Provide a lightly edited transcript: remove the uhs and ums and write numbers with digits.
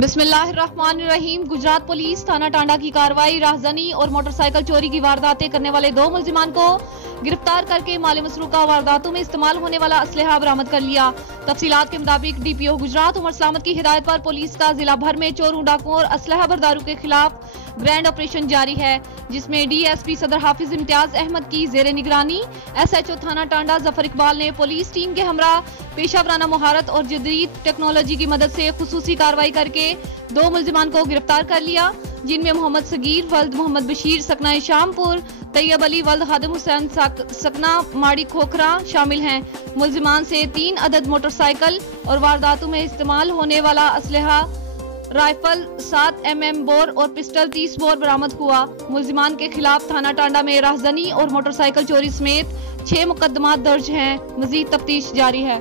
बिस्मिल्लाहिर्रहमानिर्रहीम। गुजरात पुलिस थाना टांडा की कार्रवाई। राहजनी और मोटरसाइकिल चोरी की वारदातें करने वाले 2 मुलजिमान को गिरफ्तार करके माली मसरूका वारदातों में इस्तेमाल होने वाला असलहा बरामद कर लिया। तफसीलात के मुताबिक डीपीओ गुजरात उमर सलामत की हिदायत पर पुलिस का जिला भर में चोरों, डाकुओं और असलहा बरदारों के खिलाफ ग्रैंड ऑपरेशन जारी है, जिसमें डीएसपी सदर हाफिज इम्तियाज अहमद की जेर निगरानी एसएचओ थाना टांडा जफर इकबाल ने पुलिस टीम के हमरा पेशावराना महारत और जदीद टेक्नोलॉजी की मदद से खुसूसी कार्रवाई करके 2 मुलजिमान को गिरफ्तार कर लिया, जिनमें मोहम्मद सगीर वल्द मोहम्मद बशीर सकना शामपुर, तैयब अली वल्द खादिम हुसैन सकना माड़ी खोखरा शामिल हैं। मुलजिमान से 3 अदद मोटरसाइकिल और वारदातों में इस्तेमाल होने वाला असलहा राइफल 7 mm बोर और पिस्टल 30 बोर बरामद हुआ। मुलजिमान के खिलाफ थाना टांडा में राहजनी और मोटरसाइकिल चोरी समेत 6 मुकदमा दर्ज हैं। मजीद तफ्तीश जारी है।